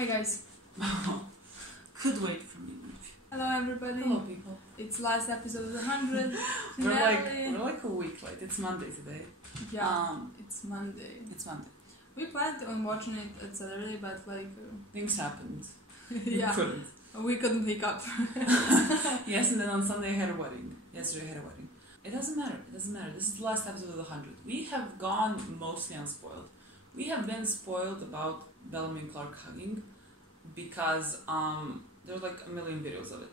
Hi guys. Could wait for me. Hello everybody. Hello people. It's last episode of the 100. we're like a week late. It's Monday today. Yeah. It's Monday. It's Monday. We planned on watching it at Saturday, but things happened. Yeah. Couldn't. We couldn't pick up. Yes, and then on Sunday I had a wedding. Yesterday I had a wedding. It doesn't matter. It doesn't matter. This is the last episode of the 100. We have gone mostly unspoiled. We have been spoiled about Bellamy and Clark hugging because there's like a million videos of it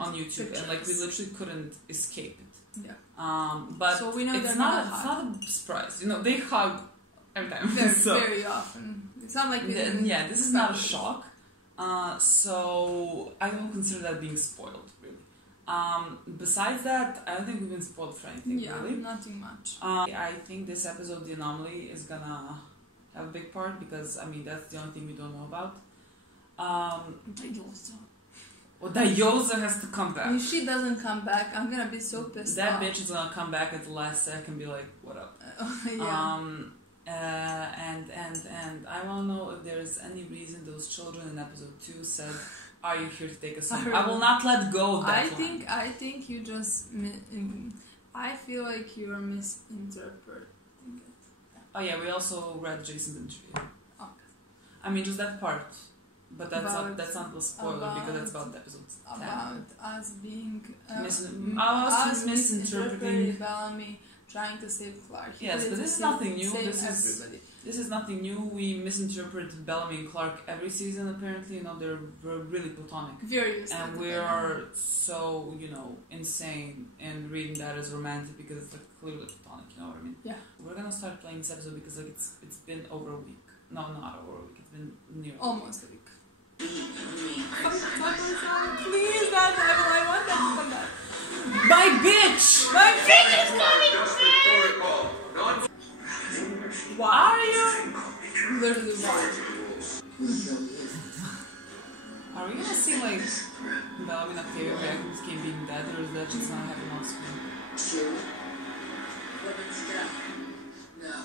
on YouTube, and like we literally couldn't escape it. Yeah. But so we know it's not a surprise. You know, they hug every time. Very often. It's not like yeah, this is not a shock. So I don't consider that being spoiled, really. Besides that, I don't think we've been spoiled for anything, really. Nothing much. I think this episode, The Anomaly, is gonna have a big part because, I mean, that's the only thing we don't know about. Well, Dayosa has to come back. If she doesn't come back, I'm gonna be so pissed off. That bitch is gonna come back at the last second and be like, what up? Yeah. And I wanna know if there's any reason those children in episode 2 said, are you here to take us home? I will not let go of that I think you just... I feel like you are misinterpreting it. Oh yeah, we also read Jason's interview. Okay. I mean, just that part. But that's not the spoiler because that's about the episode 10. About us being... us misinterpreting Bellamy trying to save Clark. Yes, but this is nothing new. This is nothing new. We misinterpret Bellamy and Clark every season, apparently. You know, we're really platonic. Very and we are so, you know, insane in reading that as romantic because it's like clearly platonic, you know what I mean? Yeah. We're gonna start playing this episode because like it's been over a week. No, not over a week. It's been near almost a week. Please, Dad, I want that to come back. My bitch! My bitch is coming back! Why are you? Literally, why? Are we gonna see like Bellamy and Octavia back in this game being dead, or is that just not happening on screen? No.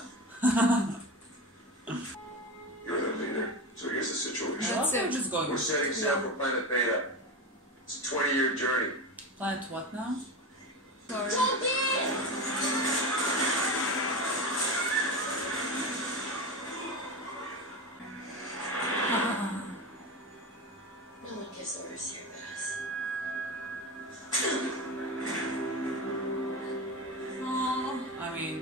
You're the leader, so here's the situation. We're setting sail for Planet Beta. It's a 20-year journey. Planet what now? Sorry. No one gives orders here but us. I mean,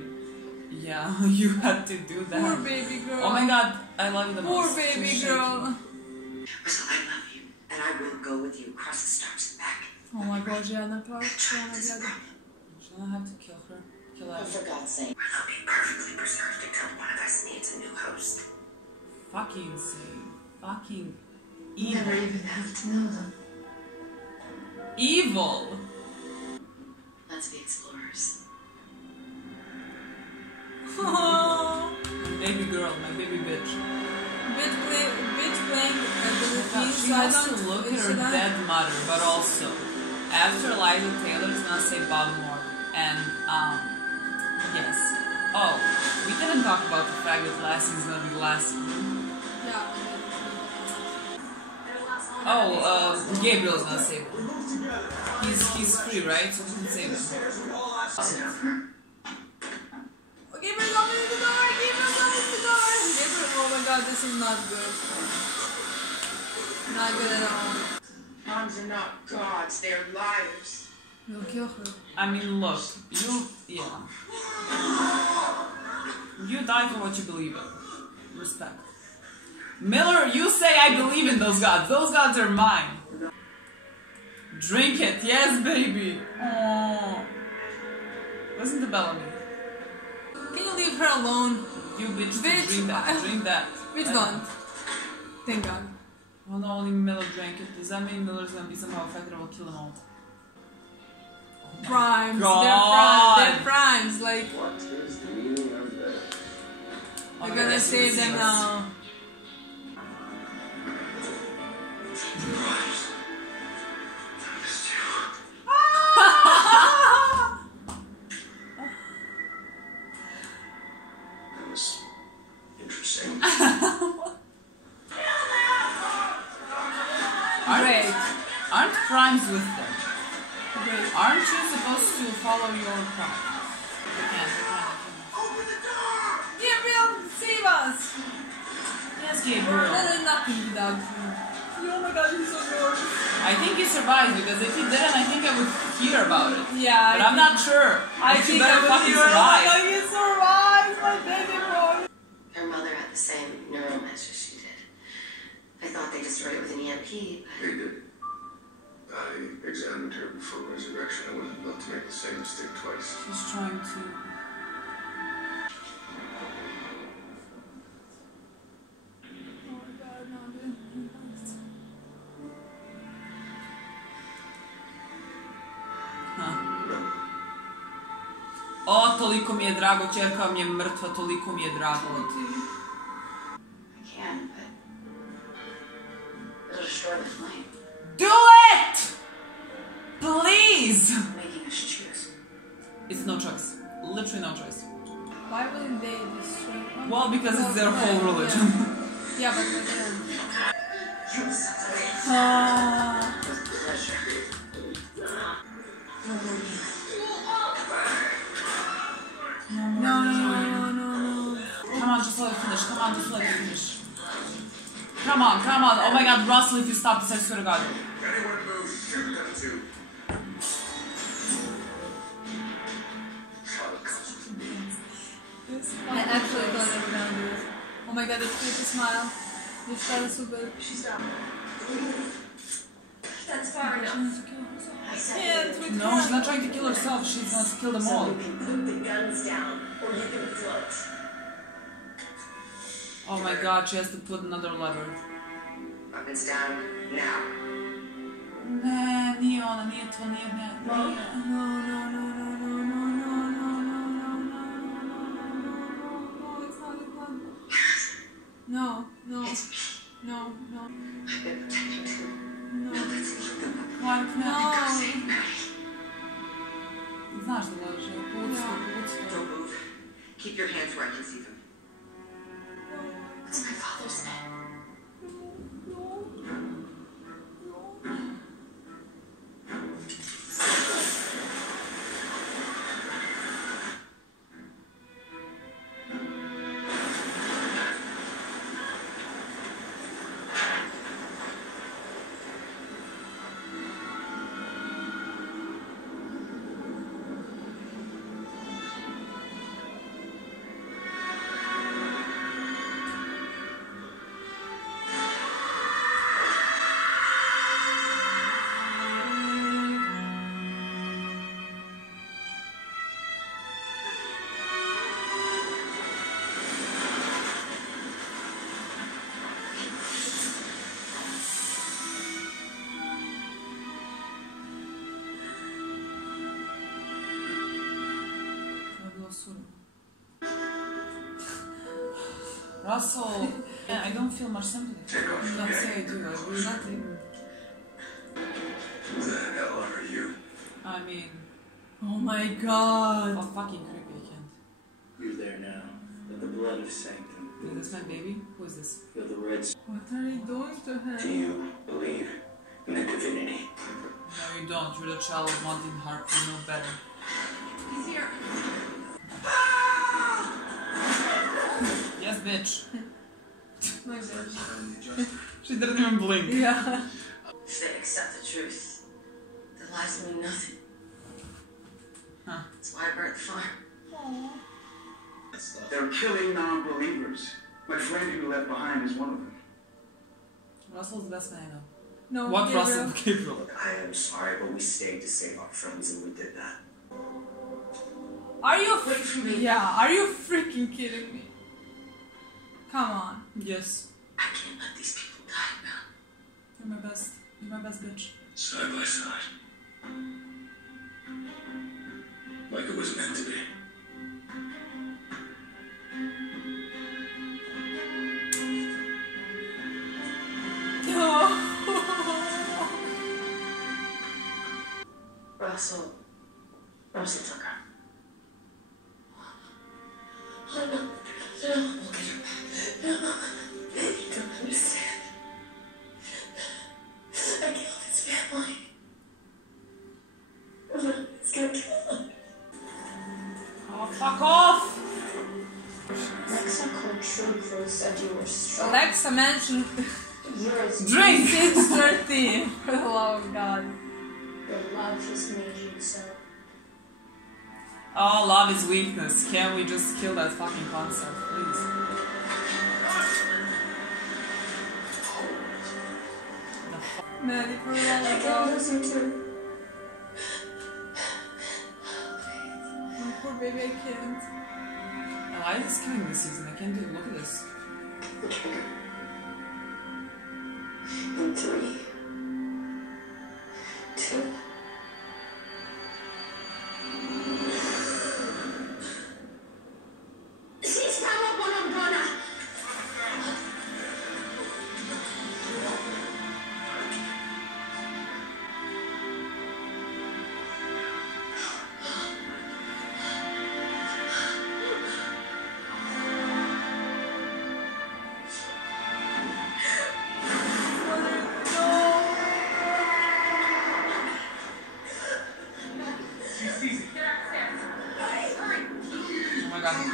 yeah, you had to do that. Poor baby girl. Oh my god, I love you the most. Poor baby girl. Russell, I love you, and I will go with you across the stars and back. Oh my god, Jana, Clark. Try this problem. Should I have to kill her? Kill her? Oh, for God's sake. We're not being perfectly preserved until one of us needs a new host. Fucking insane. Fucking You evil. never even have to know them. Evil! Let's be explorers. Oh, My baby girl, my baby bitch. bitch playing abilities. She has to look at her dead mother, but also, after Liza Taylor's gonna say Bob Moore. And, yes. Oh, we didn't talk about the fact that last season's gonna be the last season. Yeah. Oh, Gabriel's gonna save him. He's free, right? So he can save him. Is it over? Gabriel's opening the door! Gabriel's opening the door! Gabriel, oh my god, this is not good. Not good at all. Moms are not gods, they're liars. We'll kill her. I mean, look, yeah. You die for what you believe in. Respect. Miller, you say I believe in those gods. Those gods are mine. Drink it. Yes, baby. Aww. Listen to Bellamy. Can you leave her alone? You bitch, Bitch. drink that. Drink that. Bitch, don't. Thank God. Well, no, only Miller drank it. Does that mean Miller's gonna be somehow affected and will kill them all? Oh Primes. God. They're primes. Like, What is the meaning of that? they're gonna save them now. That was interesting. Great. Aren't crimes with them? Great. Aren't you supposed to follow your crime? Open the door! Gabriel, save us! Yes, We're Gabriel. not nothing without you. Oh my god, you're so good. I think he survived because if he didn't, I think I would hear about it. Yeah, But I'm not sure. I But you think I better would fucking hear. Oh my survive. god, he survived, my baby boy. Her mother had the same neural mesh as she did. I thought they destroyed it with an EMP, but They did. I examined her before resurrection. I wouldn't love to make the same mistake twice. She's trying to. Oh my god, no, dude. O, toliko mi je drago, čerka mi je mrtva, toliko mi je drago. I can, but it'll destroy the flame, Do it! Please! making us choose. It's no choice. Literally no choice. Why wouldn't they destroy? Well, because it's their whole religion. Yeah, but again. You sons of bitches. Ah. With pleasure. No. Come on, just let it finish. Come on, just let it finish. Come on. Oh my god, Russell, if you stop this, I swear to God. Anyone move, shoot them too. I actually thought they were gonna do it. Oh my god, it's creepy smile. You shot us so good. She's not. That's far enough. I said Can't, we No, can't. she's not trying to kill herself. She's going to kill them all. you can put the guns down, or you can float. Oh my god, she has to put another lever. Weapons down, now. Ne, nije ona, nije to, nije. No. It's not a plan. No. I've been protecting too. No. Now let's keep them up. What? No. Znaš da leže, pucko. Don't move. Keep your hands where I can see them. What's my father's name? Russell, yeah, I don't feel much sympathy. Take off. Don't say I do, I really nothing. Who the hell are you? I mean, Oh my god. how fucking creepy I can't. You're there now. Let the blood of sanctum Is this my baby? Who is this? feel the red. What are you doing to Do him? you believe in the divinity? No, you don't. You're the child of Martin Hart. You know better. He's here. Yes, bitch. My god. She didn't even blink. Yeah. If they accept the truth, their lives mean nothing. Huh. That's why I burnt the farm. They're killing non-believers. My friend who left behind is one of them. Russell's the best man I know. No, What Gabriel. Russell? Gabriel. I am sorry, but we stayed to save our friends and we did that. Are you Wait for me. Yeah, are you freaking kidding me? Come on. Yes. I can't let these people die now. You're my best. You're my best bitch. Side by side. Like it was meant to be. Russell took her. Oh, no. No. We'll get her back. No. You don't understand. I a mansion. Drink! 6:30. For the love of God. Your love has made you so. Oh, love is weakness. Can we just kill that fucking concept, please? Maddie, for the love I of can't God. listen to. Oh, poor baby, I can't. Now, why is this coming this season? I can't even look at this. The trigger. In 3, 2.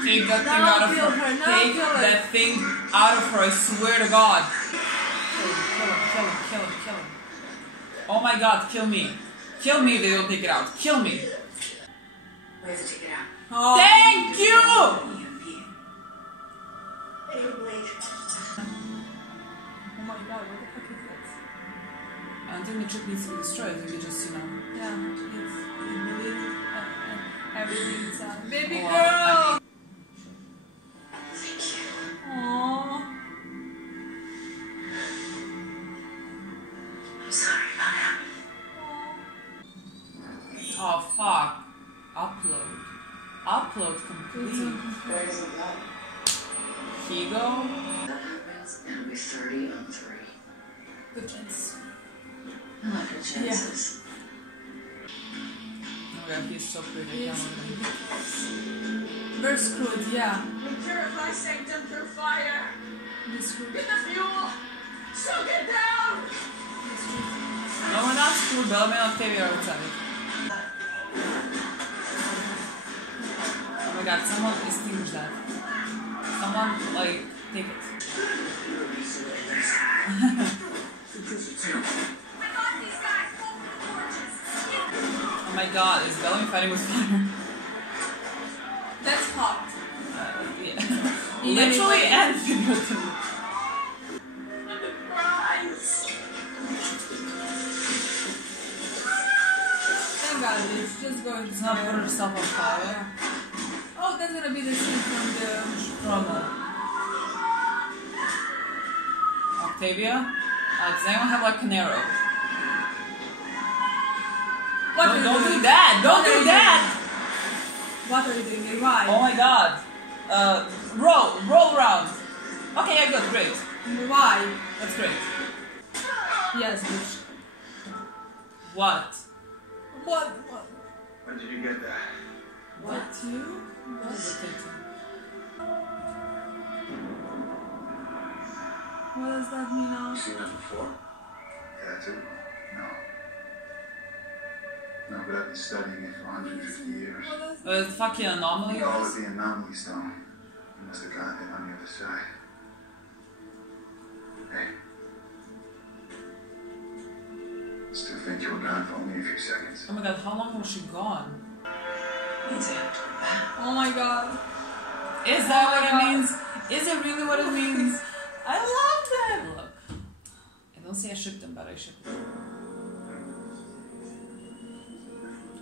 Take that thing out of her. Take that thing out of her, I swear to God. Kill him. Oh my God, kill me. Kill me if they don't take it out. Kill me. We have to take it out. Oh. Thank you! Oh my God, what the fuck is this? I don't think the chip needs to be destroyed. I think it just, Yeah, it believes everything inside. Baby Oh, girl! Thank you. Aww. I'm sorry about him. Oh, fuck. Upload complete. Where does it go? Higo? That happens, and it'll be 30 on 3. Good chance. I like the chances. Oh my God, he's so pretty. Yes. Very screwed, yeah. We purify sanctum through fire. This screwed. Get the fuel. Soak it down. No, we're not screwed. Bellamy and Octavia are outside. Oh my God, someone extinguish that. Someone, like, take it. Oh my God, is Bellamy fighting with fire? That's hot. Yeah. Yeah, Literally anyway. and figuratively. Thank God, it's just going to It's not put herself on fire. Oh, that's gonna be the scene from the Promo. Octavia? Does anyone have like an arrow? What Don't do that! Don't do that! What are you doing? Why? Oh my God. Roll around. Okay, yeah, good, great. Why? That's great. Yes, bitch. What? What? When did you get that? What? You? What? What does that mean now? You seen that before? Tattoo? No. No, but I've been studying it for 150 years. What does Fucking anomaly? Call it the anomaly stone. I must have gotten it on the other side. Hey. Still think you were gone for only a few seconds. Oh my God, how long was she gone? Oh my God. Is that what it means? Is it really what it means? I love that! Look. I don't say I shipped them, but I shipped them.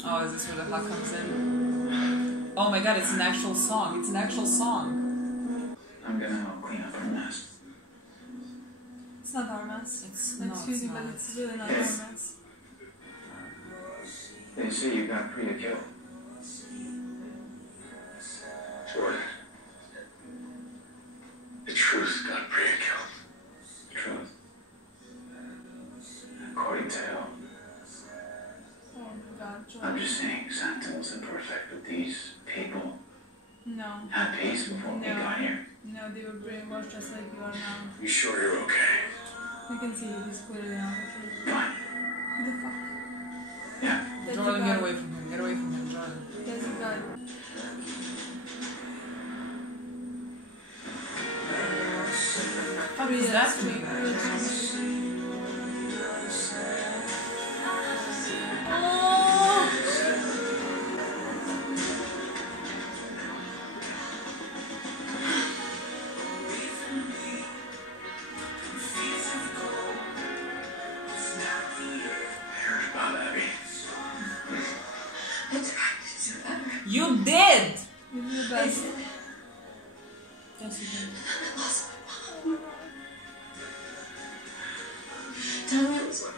Oh, is this where the hot comes in? Oh my God, it's an actual song. It's an actual song. I'm gonna help clean up our mess. It's not our mess. Excuse me, but it's really not our mess. They say you got Priya killed. Jordan. The truth got Priya killed. Truth. According to hell. Oh God, I'm Joy. just saying Santa wasn't perfect, but these people No. had peace before we got here. No, they were brainwashed just like you are now. You sure you're okay? You can see he's clearly not okay. Fine. Who the fuck? Yeah. That Jordan, you get got. away from him. Get away from him, Jordan. That you got. How is that to me. You did! You did the best. Yes, you did. Tell me it was work.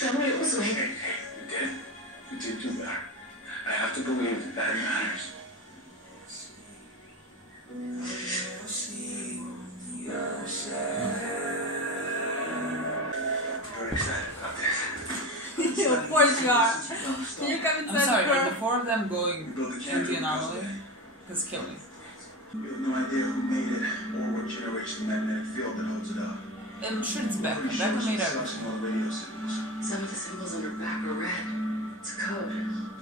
Tell me it was work. Hey, you did. You did do that. I have to believe that it matters. You're excited about this. Of course you are. Can you come I'm inside sorry, the are car? the four of them going into the anomaly? Because kill me. You have no idea who made it or what generation the magnetic field that holds it up. I'm sure it's Becca. Pretty Becca sure made it's everything. discussing all the radio signals. Some of the symbols on her back are red. It's a code.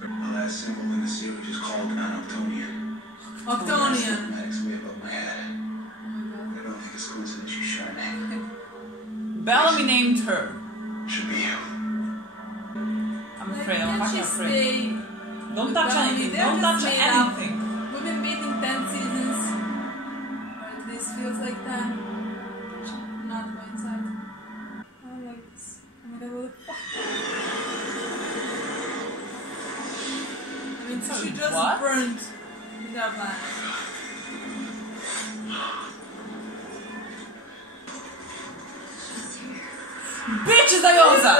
The last symbol in the series is called an Octonian. Octonian. Mathematics way above my head. Oh my I don't think it's coincidence you shot me. Bellamy named her. Should be you. I'm god. afraid. I'm Can't fucking she afraid. stay? Don't touch Bellamy? anything. They're Don't just touch made up. anything. We've been meeting 10 seasons. Or at least feels like 10. Not go inside. I don't like this. Oh my god, what the fuck? I mean, so she just What? burned their plan. Bitch is Ayosa!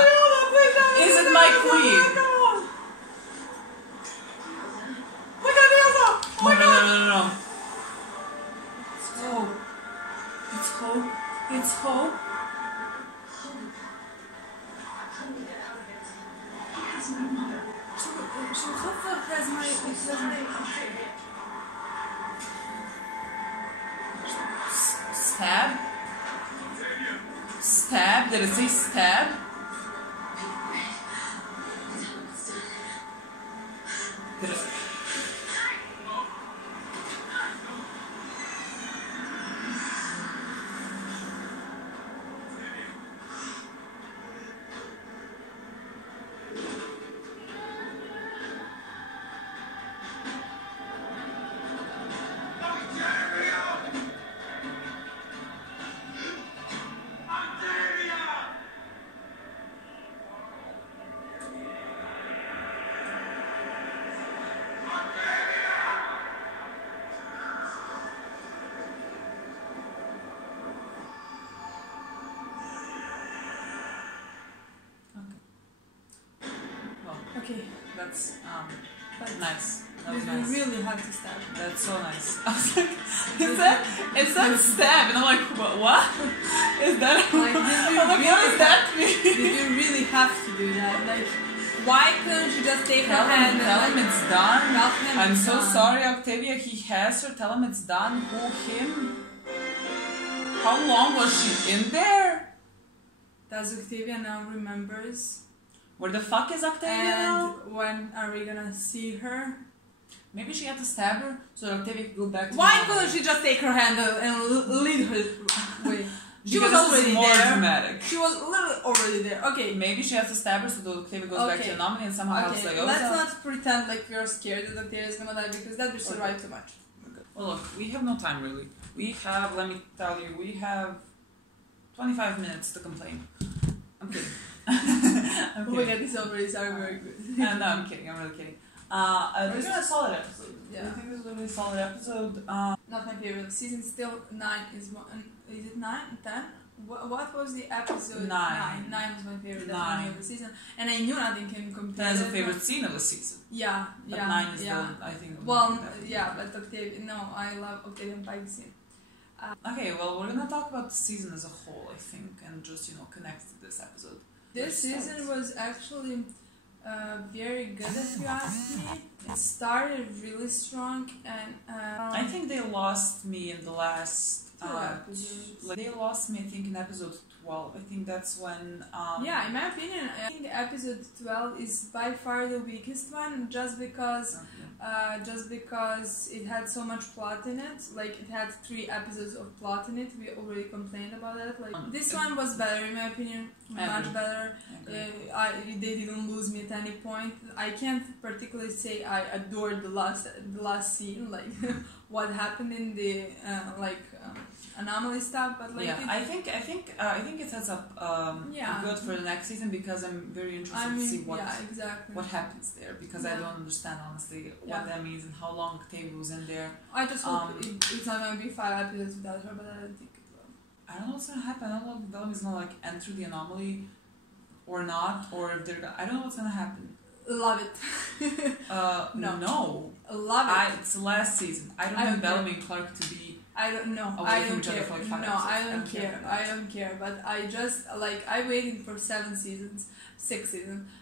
Is it my queen? Oh my god, Elsa! Oh my god! No. It's hope. It's hope. It's hope. She hopefully has my Stab? Stab? Did it say stab? Did it... Okay, That's but nice. That you was nice. really have to stab. That's so nice. I was like, is that stab? And I'm like, what? Is that? Like, I'm like, what does that mean? Did you really have to do that? Like, why couldn't you just take her hand and Tell him like, it's done. tell him I'm it's so done. sorry, Octavia. He has her. Tell him it's done. Who, him? How long was she in there? Does Octavia now remembers? Where the fuck is Octavia now? And when are we gonna see her? Maybe she had to stab her so that Octavia could go back to Why normal. couldn't she just take her hand and lead her away? She Because was this is already more there. dramatic. She was literally already there. Okay. Maybe she has to stab her so that Octavia goes back to the anomaly and somehow helps Okay, Ayosa. let's not pretend like we're scared that Octavia is gonna die because that would survive too much. Well, look, we have no time really. We have, let me tell you, we have 25 minutes to complain. I'm kidding. I'm Oh my kidding. god, this already sounded very good. No, I'm kidding. I'm really kidding. This is a solid episode. Yeah. I think this is a really solid episode. Not my favorite. Season still 9 is one. Is it 9? 10? What was the episode? 9. 9 was my favorite. 9 of the season, and I knew nothing can compare. That is a it, favorite but- scene of the season. Yeah, But yeah, 9 is yeah. the, I think. Well, the yeah, but Octavia. No, I love Octavian Pike scene. Okay, well, we're gonna talk about the season as a whole, I think, and just, connect to this episode. This season was actually very good, if you ask me. It started really strong, and I think they lost me in the last. episodes. They lost me, I think, in episode 12. I think that's when. Yeah, in my opinion, I think episode 12 is by far the weakest one, just because just because it had so much plot in it. Like, it had 3 episodes of plot in it. We already complained about that. Like, this one was better in my opinion, much better. They didn't lose me at any point. I can't particularly say I adored the last scene, like what happened in the anomaly stuff, but like I think it sets up good for the next season, because I'm very interested to see what happens there, because I don't understand honestly what that means and how long Octavia was in there. I just hope it's not going to be 5 episodes without her, but I don't think it will. I don't know what's going to happen. I don't know if Bellamy's going to like enter the anomaly or not, or if they're I don't know what's going to happen. Love it. No. Love it. It's the last season. I don't want Bellamy and Clark to be I don't know. I don't care. I don't care. But I just I waited for 6 seasons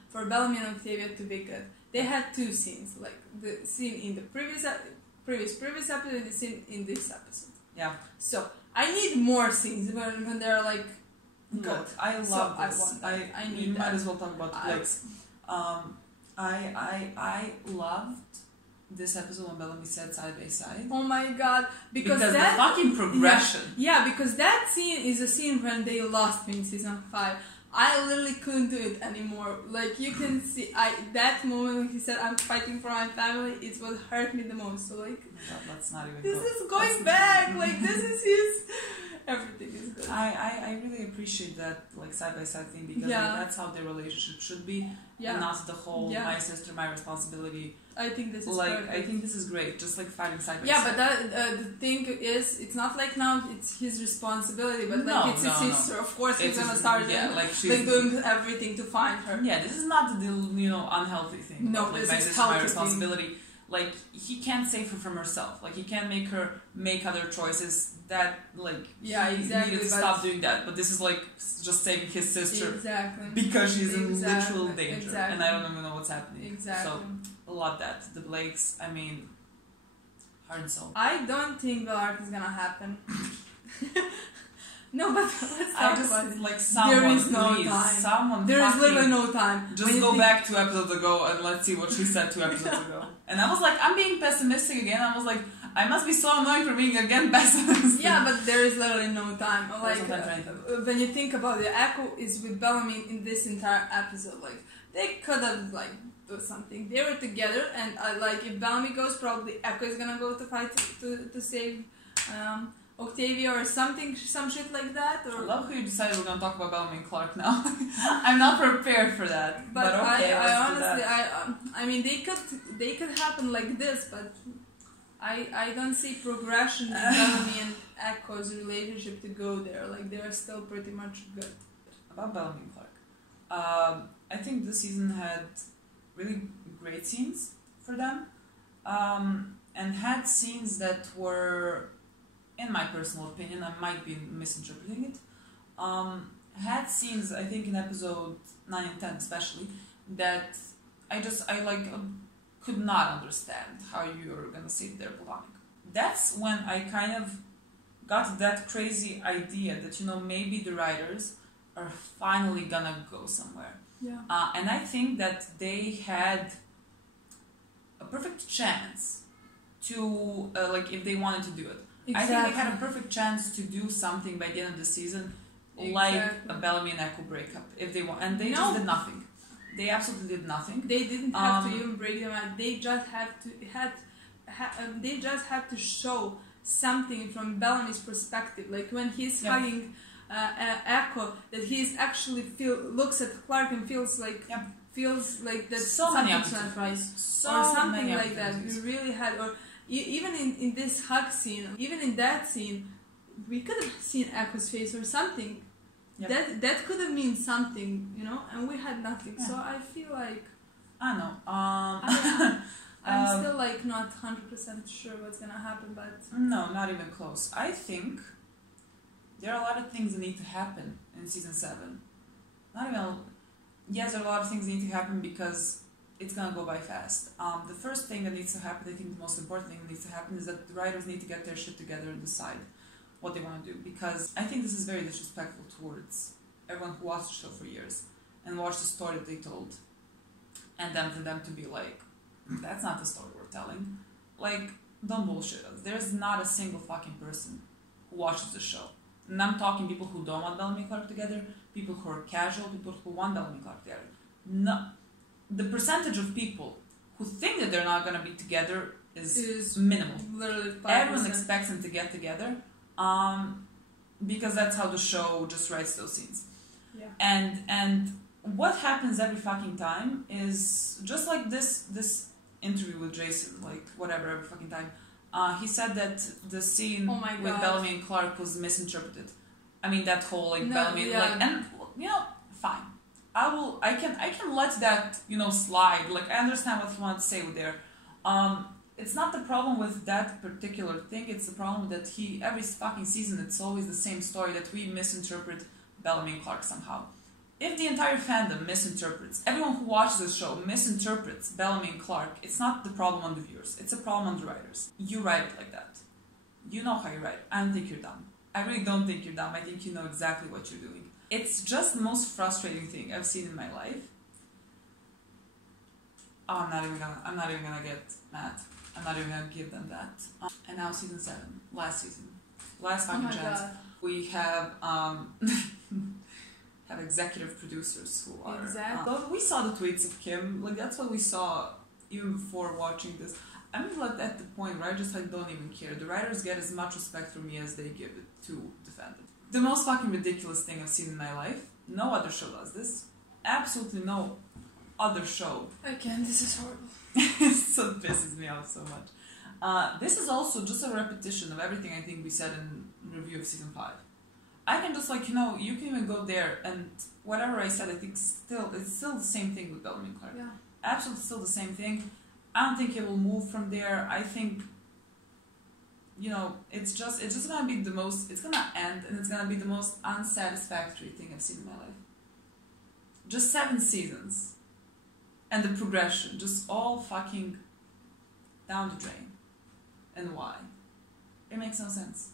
for Bellamy and Octavia to be good. They had 2 scenes, like the scene in the previous episode and the scene in this episode. Yeah. So I need more scenes when they're like good. I love this. I need might as well talk about the Blakes. I loved this episode when Bellamy said side by side. Oh my god, because that, the fucking progression. Yeah, because that scene is a scene when they lost me in season 5. I literally couldn't do it anymore. Like, you can see, that moment when he said, "I'm fighting for my family," it's what hurt me the most. So like, that's not even. This is going back. Like, this is his. Everything is good. I really appreciate that, like, side by side thing, because like, that's how their relationship should be, and not the whole my sister, my responsibility. I think this is perfect. I think this is great, just like fighting side by side. Yeah, but that the thing is, it's not like now it's his responsibility, but like it's his sister. Of course, he's gonna start doing everything to find her. Yeah, this is not the unhealthy thing. No, like, this my is sister, healthy my responsibility. Thing. Like, he can't save her from herself. Like, he can't make her make other choices. That, like, he needed to stop doing that. But this is like just saving his sister because she's in literal danger, and I don't even know what's happening. So, I love that. The Blakes, I mean, heart and soul. I don't think the arc is gonna happen. No, but let's talk about it. Like, someone, there is no please, time. Someone there is literally no time. Just go back 2 episodes ago and let's see what she said 2 episodes ago. And I was like, I'm being pessimistic again. I was like, I must be so annoying for being again pessimistic. Yeah, but there is literally no time. Like, when you think about it, Echo is with Bellamy in this entire episode. Like, they could have like do something. They were together, and like, if Bellamy goes, probably Echo is gonna go to fight to save Octavia or something, some shit like that. Or I love how you decided we're gonna talk about Bellamy and Clark now. I'm not prepared for that. But okay, I honestly, I mean, they could happen like this, but I don't see progression in Bellamy and Echo's relationship to go there. Like, they are still pretty much good. About Bellamy and Clark, I think this season had really great scenes for them, and had scenes that were, in my personal opinion, I might be misinterpreting it, had scenes, I think in episode 9 and 10 especially, that I could not understand how you're gonna save their platonic. That's when I kind of got that crazy idea that, maybe the writers are finally gonna go somewhere. Yeah. And I think that they had a perfect chance to, if they wanted to do it. Exactly. I think they had a perfect chance to do something by the end of the season, like a Bellamy and Echo breakup, if they want, and they just did nothing. They absolutely did nothing. They didn't have to even break them out. They just had to show something from Bellamy's perspective. Like, when he's hugging Echo, that he's actually looks at Clark and feels like that something's not right, or something like that. We really had, or even in this hug scene, even in that scene, we could have seen Echo's face or something. Yep. That could have meant something, and we had nothing. Yeah. So I feel like I know. I'm still like not 100% sure what's gonna happen, but no, not even close. I think there are a lot of things that need to happen in season 7. Not even. Yes, there are a lot of things that need to happen because it's gonna go by fast. The first thing that needs to happen, I think the most important thing that needs to happen, is that the writers need to get their shit together and decide what they want to do, because I think this is very disrespectful towards everyone who watched the show for years and watched the story that they told, and then for them to be like, that's not the story we're storytelling. Like, don't bullshit us. There's not a single fucking person who watches the show. And I'm talking people who don't want Bellamy and Clark together, people who are casual, people who want Bellamy and Clark together. No, the percentage of people who think that they're not gonna be together is minimal. Literally 5%. Everyone expects them to get together, because that's how the show just writes those scenes. Yeah. And what happens every fucking time is just like this interview with Jason, like whatever, every fucking time. He said that the scene with Bellamy and Clark was misinterpreted. I mean, that whole like Bellamy, like, and you know, fine. I can let that, you know, slide. Like, I understand what he wants to say there. It's not the problem with that particular thing. It's the problem that every fucking season, it's always the same story that we misinterpret Bellamy and Clark somehow. If the entire fandom misinterprets, everyone who watches the show misinterprets Bellamy and Clark, it's not the problem on the viewers. It's a problem on the writers. You write it like that. You know how you write it. I don't think you're dumb. I really don't think you're dumb. I think you know exactly what you're doing. It's just the most frustrating thing I've seen in my life. Oh, I'm not even gonna get mad. I'm not even gonna give them that. And now season 7, last fucking chance. God. We have have executive producers who are. Exactly. We saw the tweets of Kim. Like, that's what we saw even before watching this. I'm like at the point where I just like don't even care. The writers get as much respect from me as they give it to the fandom. The most fucking ridiculous thing I've seen in my life. No other show does this. Absolutely no other show. Again, this is horrible. So it pisses me off so much. This is also just a repetition of everything I think we said in review of season 5. I can just like, you know, you can even go there and whatever I said, I think it's still the same thing with Bellamy and Clark. Yeah. Absolutely still the same thing. I don't think it will move from there. I think, you know, it's just gonna be it's gonna end and it's gonna be the most unsatisfactory thing I've seen in my life. Just 7 seasons. And the progression, just all fucking down the drain. And why? It makes no sense.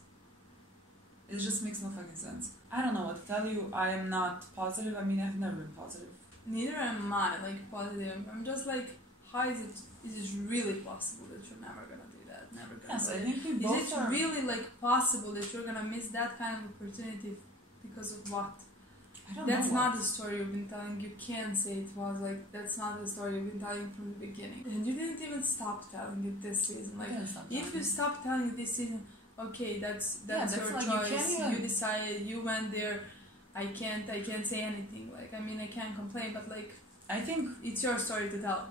It just makes no fucking sense. I don't know what to tell you. I am not positive. I mean, I've never been positive. Neither am I, like, positive. I'm just like, how is it really possible that you're never gonna do that? Never gonna Yes, do I it? think we both Is it are. really, like, possible that you're gonna miss that kind of opportunity because of what? I don't That's know not the story you've been telling. You can't say it was like, that's not the story you've been telling from the beginning. And you didn't even stop telling it this season. Like, if you stop telling it this season, okay, that's your like choice. You decided, you went there. I can't say anything. Like, I mean, I can't complain, but like, I think it's your story to tell.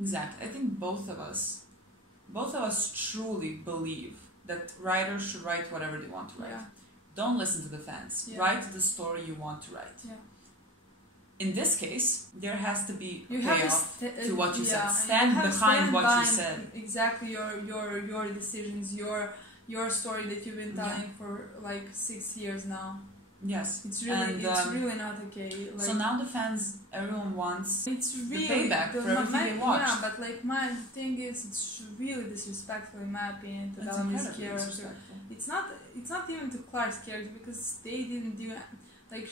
exactly. I think both of us truly believe that writers should write whatever they want to write. Yeah. Don't listen to the fans. Yeah. Write the story you want to write. Yeah. In this case, there has to be You payoff have to what you said. and Stand you have to behind stand what behind you said. Exactly your decisions, your story that you've been telling for like 6 years now. Yes. It's really not okay. Like, so now the fans, everyone wants it's really payback for everything they watched. Yeah, but like my thing is, it's really disrespectful in my opinion to It's Bellamy's incredibly character. disrespectful. It's not even to Clark's character because they didn't do like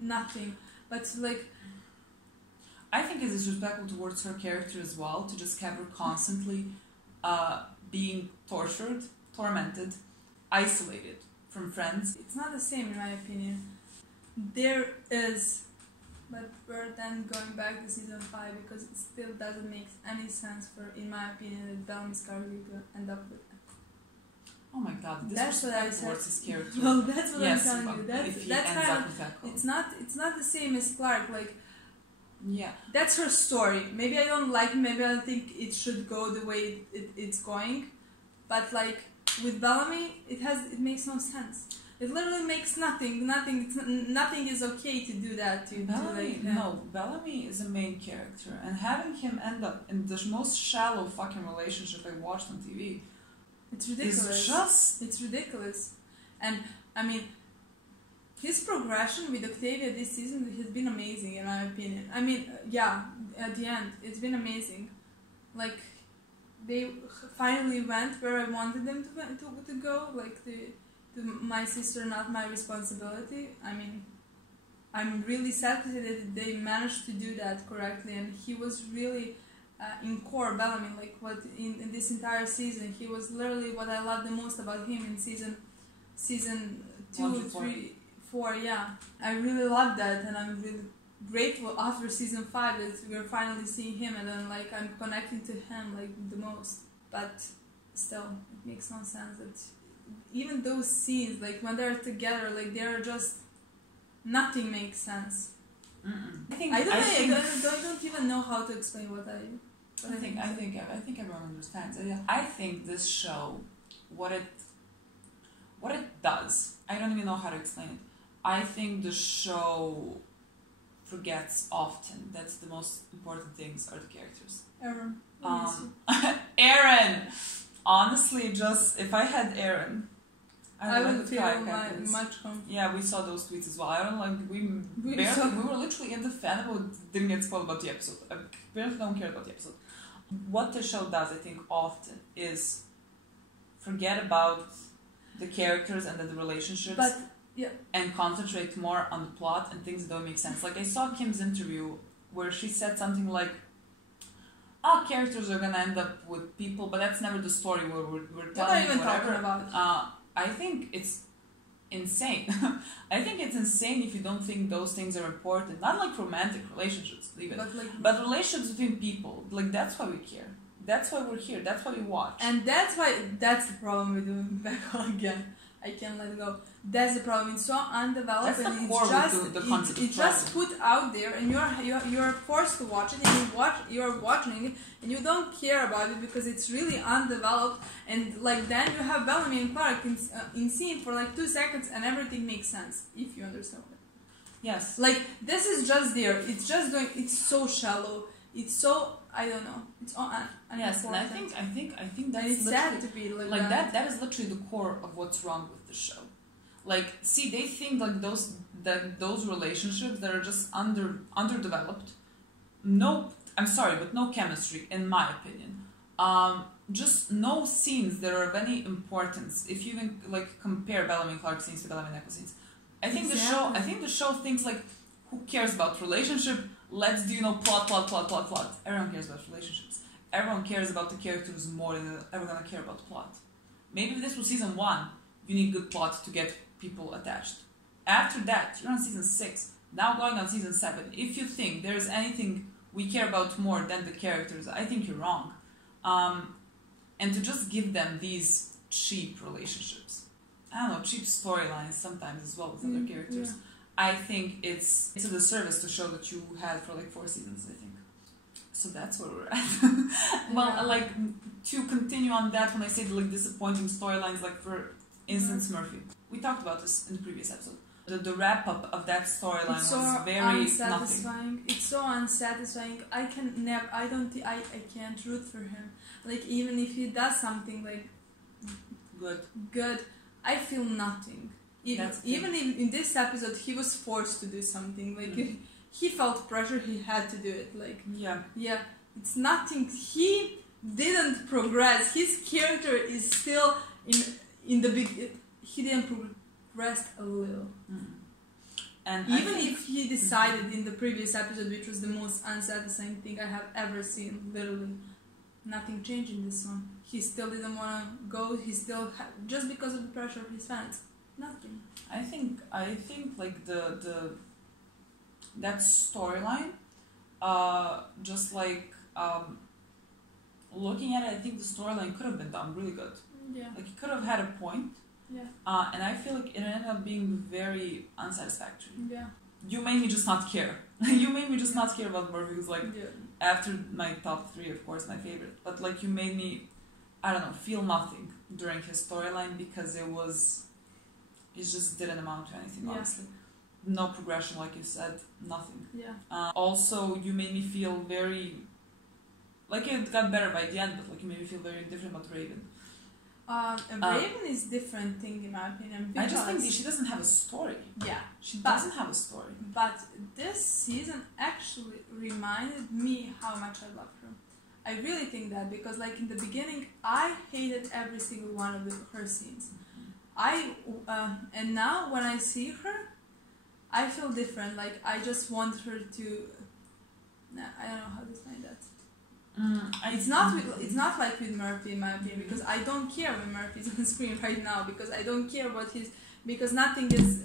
nothing. But like, I think it's disrespectful towards her character as well to just have her constantly being tortured, tormented, isolated from friends. it's not the same in my opinion. There is, but we're then going back to season 5 because it still doesn't make any sense for, in my opinion, that Bellamy's character will end up with. Oh my god, this That's what I respect said. towards his character. Well, that's what Yes, I'm telling you. if he That's ends kind up of. with Echo. It's not the same as Clark. Like, Yeah. that's her story. Maybe I don't like it, maybe I don't think it should go the way it's going. But like with Bellamy, it makes no sense. It literally makes nothing. Nothing is okay to do that. Bellamy is a main character, and having him end up in the most shallow fucking relationship I watched on TV. It's ridiculous. It's ridiculous. And I mean, his progression with Octavia this season has been amazing in my opinion. I mean, at the end, it's been amazing. Like, they finally went where I wanted them to go. Like, to my sister, not my responsibility. I mean, I'm really sad to say that they managed to do that correctly, and he was really in core Bellamy, like what in this entire season, he was literally what I loved the most about him in season 2, 3, 4. Yeah, I really loved that, and I'm really grateful after season 5 that we're finally seeing him, and then like I'm connecting to him like the most. But still, it makes no sense that even those scenes, like when they're together, like they're just nothing makes sense. I don't even know how to explain what I think everyone understands. I think this show, what it does, I don't even know how to explain it. I think the show forgets often that the most important things are the characters. Aaron. Honestly, just if I had Aaron, I would feel much comfortable. Yeah, we saw those tweets as well. I don't like we were literally in the fan who didn't get spoiled about the episode. I barely don't care about the episode. What the show does, I think, often is forget about the characters and the relationships, and concentrate more on the plot and things that don't make sense. Like I saw Kim's interview where she said something like, characters are gonna end up with people, but that's never the story where we're telling. What are you even talking about? I think it's insane. I think it's insane if you don't think those things are important. Not like romantic relationships, even, but relationships between people. Like that's why we care. That's why we're here. That's why we watch. And that's the problem with doing back again. I can't let it go. That's the problem. It's so undeveloped, and it's just put out there, and you're forced to watch it, and you're watching it, and you don't care about it because it's really undeveloped. And like then you have Bellamy and Clark in scene for like 2 seconds, and everything makes sense if you understand it. Yes. Like this is just there. It's just going. It's so shallow. It's so I don't know. It's all yes, and I think that's it's sad to be like that. That is literally the core of what's wrong with the show. Like, see, they think like those relationships that are just underdeveloped. No, I'm sorry, but no chemistry, in my opinion. Just no scenes that are of any importance. If you can like compare Bellamy and Clark scenes to Bellamy and Echo scenes, I think the show thinks like, who cares about relationship? Let's do plot. Everyone cares about relationships. Everyone cares about the characters more than they're ever gonna care about the plot. Maybe if this was season 1, you need good plot to get people attached. After that, you're on season 6. Now going on season 7. If you think there's anything we care about more than the characters, I think you're wrong. And to just give them these cheap relationships, I don't know, cheap storylines sometimes as well with other characters. Yeah. I think it's a disservice to show that you had for like 4 seasons, I think. So that's where we're at. Well, like, to continue on that, when I say like disappointing storylines, like for instance, Murphy. We talked about this in the previous episode. The wrap-up of that storyline was very unsatisfying. Nothing. It's so unsatisfying. I can't root for him. Like, even if he does something like good, I feel nothing. Even in this episode, he was forced to do something. Like he felt pressure. He had to do it. Like it's nothing. He didn't progress. His character is still in the big. He didn't progress a little. And even if he decided in the previous episode, which was the most unsatisfying thing I have ever seen, literally nothing changed in this one. He still didn't want to go. He still just because of the pressure of his fans. Nothing. I think like that storyline, just like looking at it, I think the storyline could have been done really good. Yeah. Like it could have had a point. Yeah. And I feel like it ended up being very unsatisfactory. Yeah. You made me just not care. You made me just not care about Murphy. Who's like after my top 3, of course, my favorite. But like you made me, I don't know, feel nothing during his storyline because it just didn't amount to anything, honestly. No progression, like you said, nothing. Yeah. Also, you made me feel very... Like, it got better by the end, but like you made me feel very different about Raven. Raven is different thing, in my opinion. I just think she doesn't have a story. Yeah. She doesn't have a story. But this season actually reminded me how much I love her. I really think that, because like in the beginning, I hated every single one of her scenes. And now when I see her, I feel different. Like I just want her to. I don't know how to explain that. It's not like with Murphy, in my opinion, because I don't care when Murphy's on screen right now, because I don't care what because nothing is,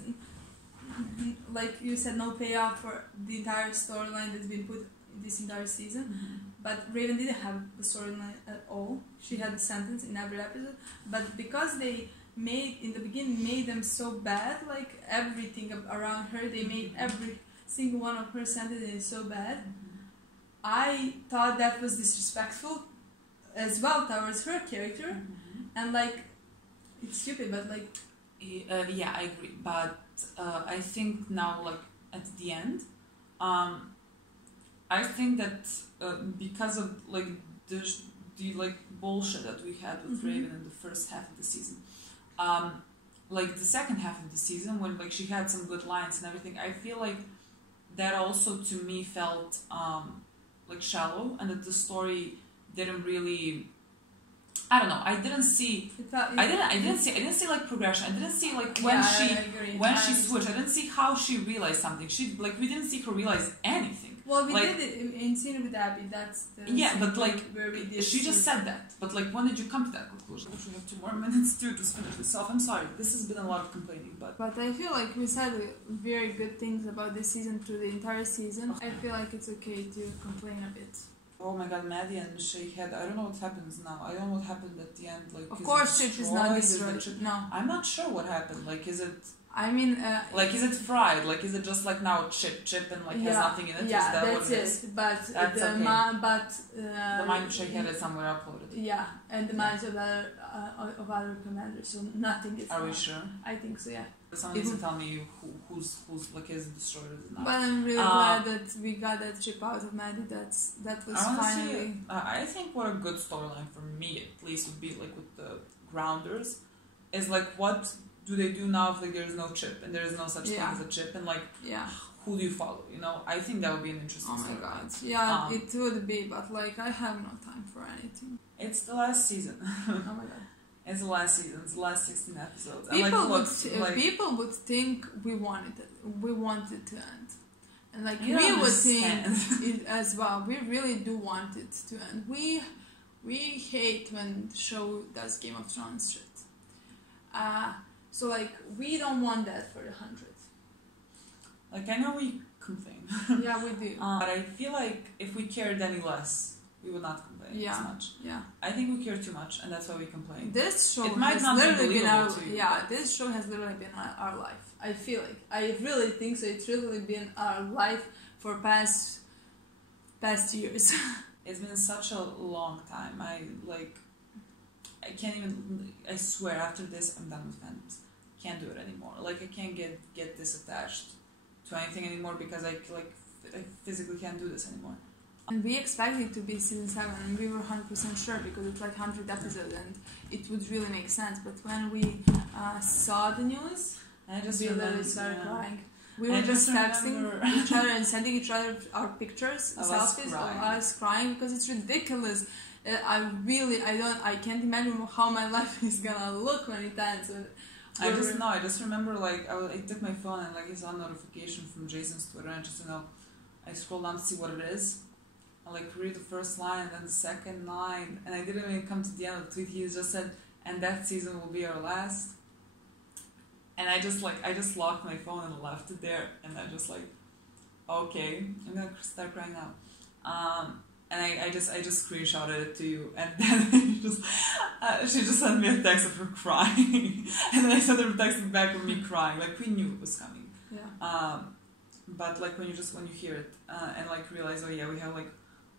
like you said, no payoff for the entire storyline that's been put this entire season. But Raven didn't have the storyline at all. She had a sentence in every episode, but because they in the beginning made them so bad, like everything around her, they made every single one of her sentences so bad. I thought that was disrespectful as well towards her character, and like it's stupid, but like yeah, I agree. But I think now, like at the end, I think that because of like the like bullshit that we had with Raven in the first half of the season, like the second half of the season when like she had some good lines and everything, I feel like that also to me felt like shallow, and that the story didn't really, I don't know, I didn't see like progression. I didn't see like when she switched. I didn't see how she realized something. We didn't see her realize anything. Well, we did it in scene with Abby. That's the but like where we did. She just said that. But like, when did you come to that conclusion? We have 2 more minutes to finish this off. I'm sorry. This has been a lot of complaining, but I feel like we said very good things about this season through the entire season. I feel like it's okay to complain a bit. Oh my god, Maddie and Shakehead. I don't know what happens now. I don't know what happened at the end. Like, of course, Chip is not destroyed. No, I'm not sure what happened. Like, is it? I mean, like, is it fried? Like, is it just like now chip and like has nothing in it? Yeah, is that that's what it is? But that's the the mind of Shakehead is somewhere uploaded. Yeah, and the minds of other commanders. So nothing is. Are we sure? I think so. Yeah. Someone needs to tell me who's like is destroyed or not. But I'm really glad that we got that chip out of Maddie. That was finally. I think what a good storyline for me at least would be like with the Grounders is like, what do they do now if like there is no chip and there is no such thing as a chip, and like who do you follow? You know, I think that would be an interesting. Oh my god, yeah, it would be, but like I have no time for anything. It's the last season. Oh my god. It's the last season. It's the last 16 episodes. People would think we wanted to end, and like we would think it as well. We really do want it to end. We hate when the show does Game of Thrones shit. So like we don't want that for the 100th. Like, I know we complain. Yeah, we do. But I feel like if we cared any less, we would not complain as much. Yeah. I think we care too much, and that's why we complain. This show has literally been this show has literally been our life. I feel like I really think so. It's really been our life for past years. It's been such a long time. I can't even. I swear, after this, I'm done with fandoms. Can't do it anymore. Like, I can't get disattached to anything anymore because I physically can't do this anymore. And we expected it to be season 7, and we were 100% sure because it's like 100 episodes and it would really make sense. But when we saw the news, I just we literally started crying. We were just texting each other and sending each other our pictures, selfies of us crying because it's ridiculous. I can't imagine how my life is gonna look when it ends. I just remember like I took my phone and like I saw a notification from Jason's Twitter, and just I scrolled down to see what it is. I like read the first line and then the second line, and I didn't even come to the end of the tweet. He just said, "And that season will be our last." And I just locked my phone and left it there, and I just like, okay, I'm gonna start crying now. And I just screenshotted it to you, and then she just sent me a text of her crying, and then I sent her a text back of me crying. Like, we knew it was coming. Yeah. But like when you hear it and like realize, oh yeah, we have like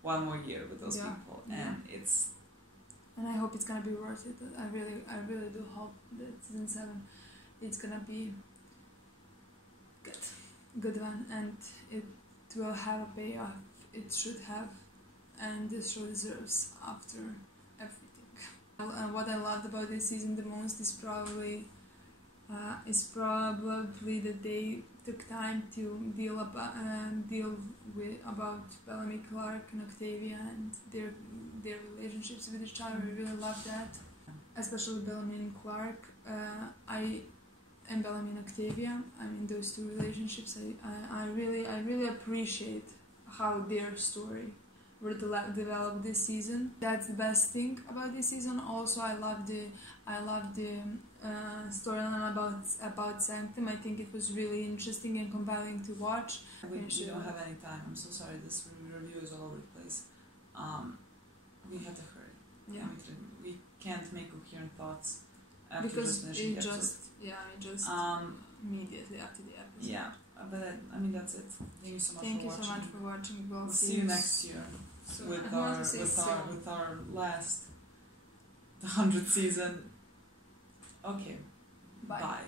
1 more year with those people, and it's. And I hope it's gonna be worth it. I really do hope that season 7, it's gonna be good one, and it will have a payoff. It should have. And this show deserves after everything. And what I loved about this season the most is probably that they took time to deal with about Bellamy, Clark, and Octavia and their relationships with each other. I really love that, especially Bellamy and Clark. And Bellamy and Octavia. I mean, those 2 relationships. I really appreciate how their story were developed this season. That's the best thing about this season. Also, I love the storyline about Sanctum. I think it was really interesting and compelling to watch. We don't have any time. I'm so sorry. This review is all over the place. We have to hurry. Yeah. We can't make coherent thoughts after Because finishing the episode. Immediately after the episode. Yeah, but I mean that's it. Thank you so much Thank for you watching. so much for watching. We'll see you next year soon. with our last 100th season. Okay. Bye. Bye.